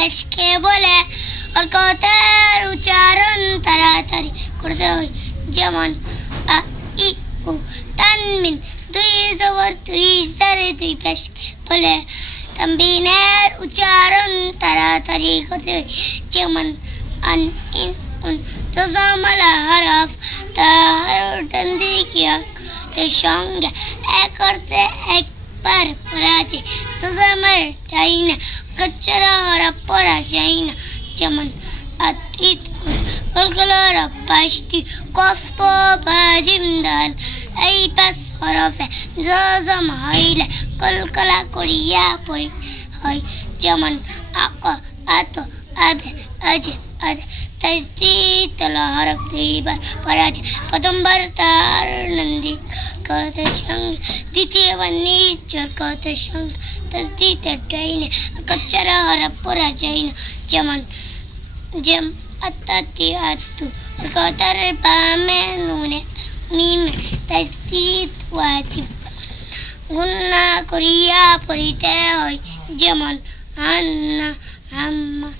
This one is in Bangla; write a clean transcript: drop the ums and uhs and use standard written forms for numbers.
পেশকে বলে আর কথার উচ্চারণ তাড়াতাড়ি করতে হয় যেমন আ ই উ তানবিন দুই জবর দুই জারে দুই পেশ বলে তানবিনের উচ্চারণ তাড়াতাড়ি করতে হয় যেমন আন ইন উন তজামাল হরফ তার ডন্দি কিয়া এর সঙ্গে এক অর্থে একবার পড়া যায় সুজামার তাই না কচ্চরা হরফ পড়া যায় না যেমন আতিত গলগলা হরফ পাঁচটি কফ তো বা জিম দাল এই পাঁচ হরফে জজম হইলে কলকলা করিয়া পড়ি হয় যেমন আক আত আবে আজে আদে তাজদীদ হরফ দুইবার পড়া যায় প্রথমবার তার নন্দী কথার সঙ্গে দ্বিতীয়বার নিচর কথার সঙ্গে তাজদীদের ডাইনে কচ্চরা হরফ পড়া যায় না যেমন যেম আত্তাতি আত্তু কথার বামে নুনে মিমে তাজদীদ ওয়াজিব গুন্না করিয়া পড়িতে হয় যেমন আন্না আম্মা